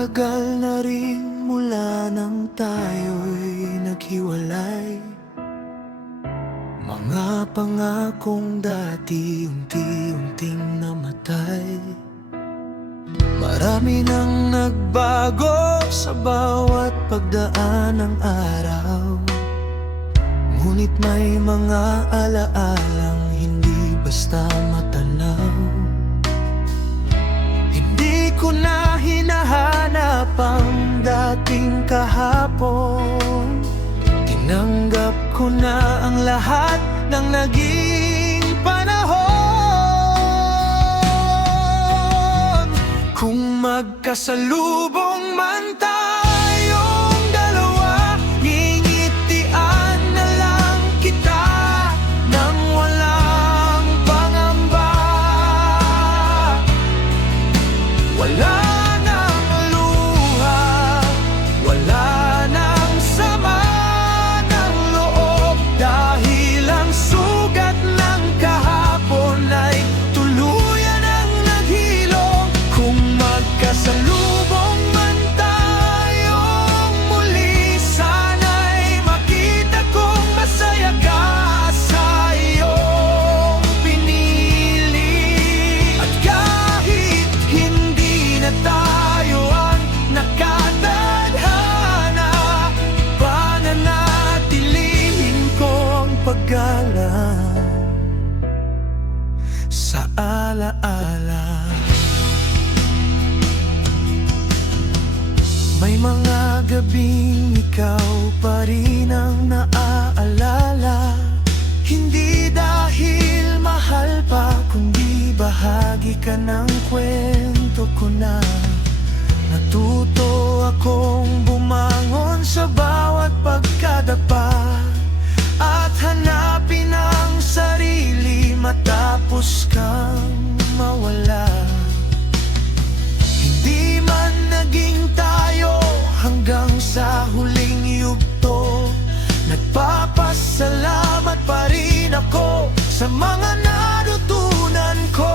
Matagal na rin mula nang tayo'y naghiwalay. Mga pangakong dati unti-unting namatay. Marami nang nagbago sa bawat pagdaan ng araw. Ngunit may mga alaalang hindi basta matanaw. Hindi ko na hinahanap ang dating kahapon. Tinanggap ko na ang lahat ng naging panahon. Kung magkasalubong man tayong dalawa, ngingitian na lang kita nang walang pangamba. Wala nang luha, wala nang sama ng loob, dahil ang sugat ng kahapon ay tuluyan ang naghilom. Kung magkasalubong man tayong muli, sana'y makita kong masaya ka sa iyong pinili. At kahit hindi na tayo ang nakatadhana, pananatilihin ko ang paggalang sa alaala. May mga gabing ikaw pa rin ang naaalala. Hindi dahil mahal pa, kundi bahagi ka ng kwento ko na. Natuto akong bumangon sa bawat pagkadapa at hanapin ang sarili matapos kang mawala. Hindi man naging tayo hanggang sa huling yugto, nagpapasalamat pa rin ako sa mga natutunan ko.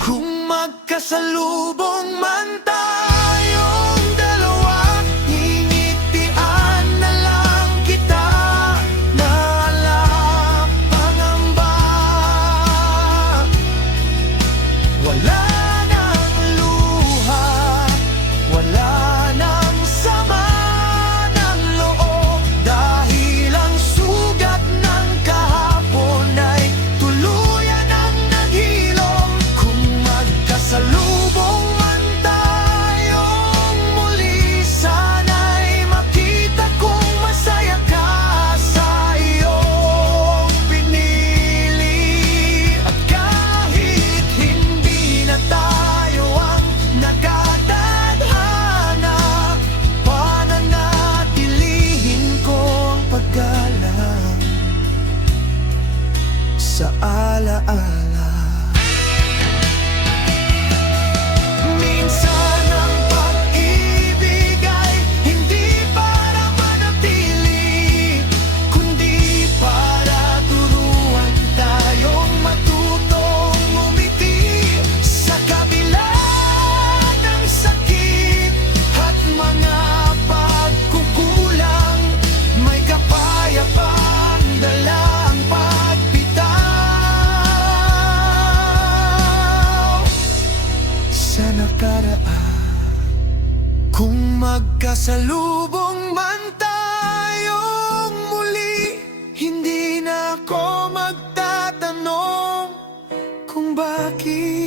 Kung magkasalubong man tayong dalawa, ngingitian na lang kita na walang pangamba. Wala nang luha, wala nang sama ng loob, dahil ang sugat ng kahapon ay tuluyan ang naghilom. Kung magkasalubong man tayong muli, sana'y makita kong masaya ka sa iyong pinili. At kahit hindi na tayo ang nakatadhana, pananatilihin ko ang paggalang sa alaala. Minsan ang pag-ibig ay hindi para manatili, kundi para turuan tayong matutong umiti. Sa kabila ng sakit at mga pagkukulang, may kapayapang dala ang pagbitaw sa nakaraan. Kung magkasalubong man tayong muli, hindi na ako magtatanong kung bakit